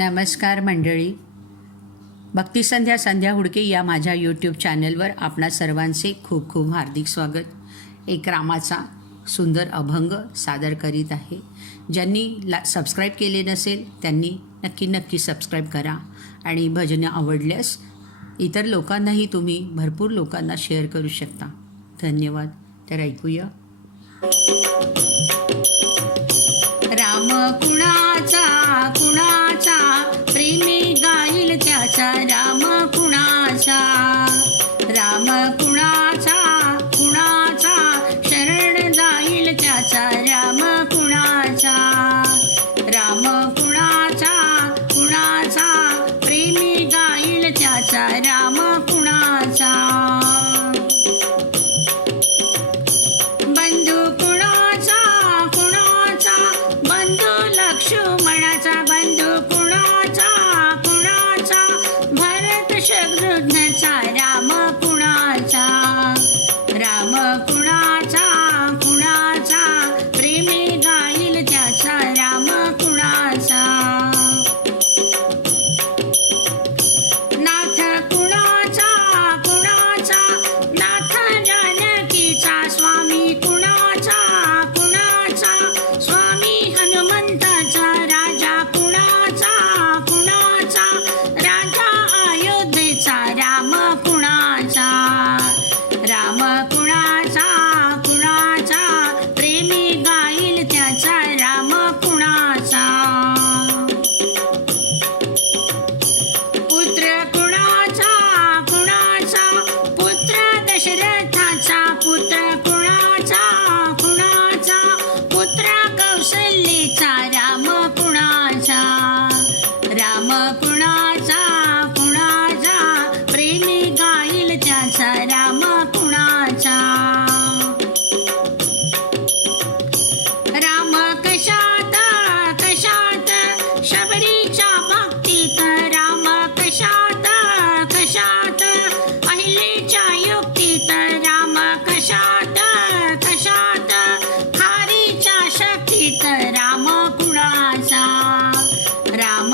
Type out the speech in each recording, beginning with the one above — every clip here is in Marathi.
नमस्कार मंडळी. भक्तिसंध्या संध्या हुडके या माझ्या यूट्यूब चॅनलवर आपणा सर्वांचे खूप खूप हार्दिक स्वागत. एक रामाचा सुंदर अभंग सादर करीत आहे. ज्यांनी ला सबस्क्राईब केले नसेल त्यांनी नक्की नक्की सबस्क्राईब करा आणि भजनं आवडल्यास इतर लोकांनाही तुम्ही भरपूर लोकांना शेअर करू शकता. धन्यवाद. तर ऐकूया. राम राम कुणाचा कुणाचा? शरण जाईल त्याचा राम कुणाचा? राम कुणाचा कुणाचा? प्रेमी गाईल त्याचा राम कुणाचा? बंधू कुणाचा कुणाचा? बंधू लक्ष्मणाचा बंधू कुणाचा कुणाचा? भरत शत्रुघ्नचा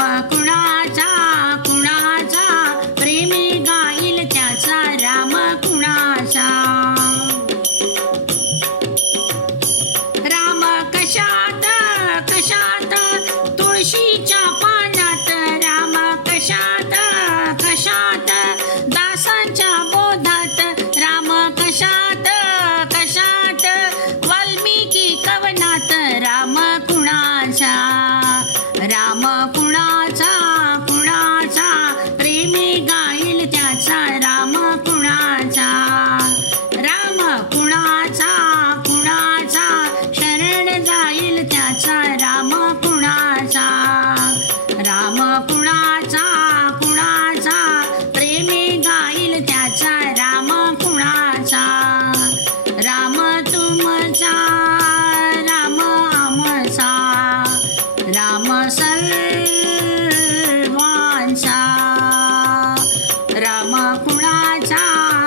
राम कोणाचा